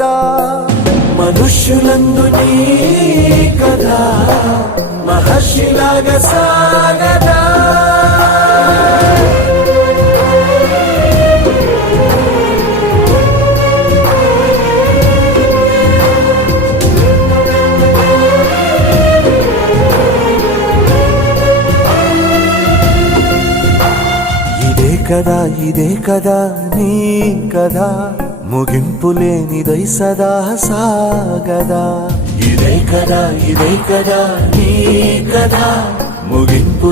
కదా మనుష్యులందు నీ కదా మహర్షిలాగా సాగదా ఇదే కదా నీ కదా ముగింపు లేనిదై సదా సాగదా ఇదే కదా నీ కదా ముగింపు